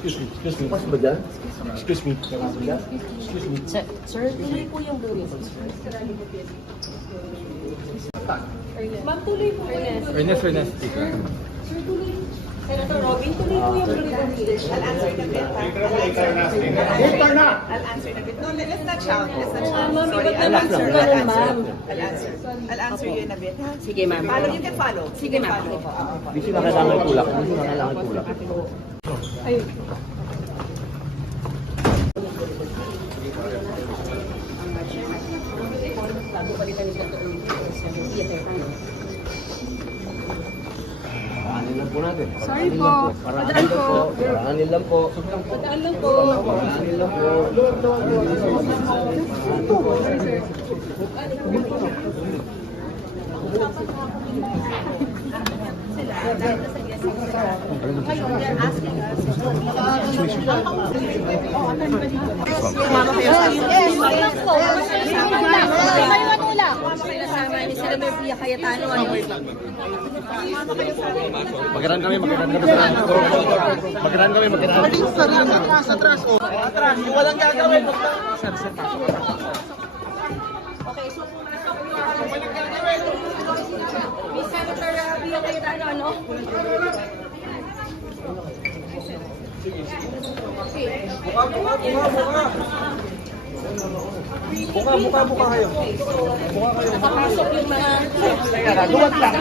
Excuse me. Pas ba dyan? Excuse me. Excuse me. Sir, tuloy po yung blue ribbon, sir. Ma'am, tuloy po. Ernest. Sir, tuloy. Senator Robin, tuloy po yung blue ribbon. I'll answer the bit. I'll answer the bit. No, let's not shout. Let's not shout. Ma'am, Sorry, iba't naman po ganun, ma'am. I'll answer you in a bit. Sige, ma'am. Follow, you can follow. Sige, ma'am. Di sila kailangan tulak. Ay. Paraanin lang po natin. Sorry po. Padaan po. Paraanin lang po. Padaan lang po. Paraanin lang po. Mama kayo sa Senator Pia Cayetano. Magkaroon kami. Atras. Walang gagawin. Okay, so Miss Senator Pia Cayetano, ano? Buka kayo. Nakapasok yung mga... Duwat lang.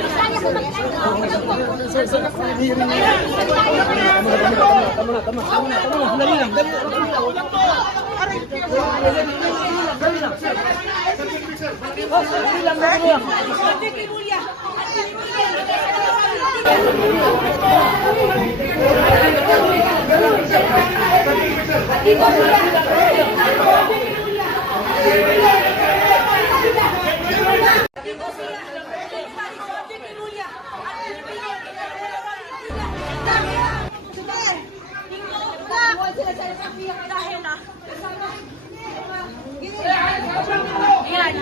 Yan.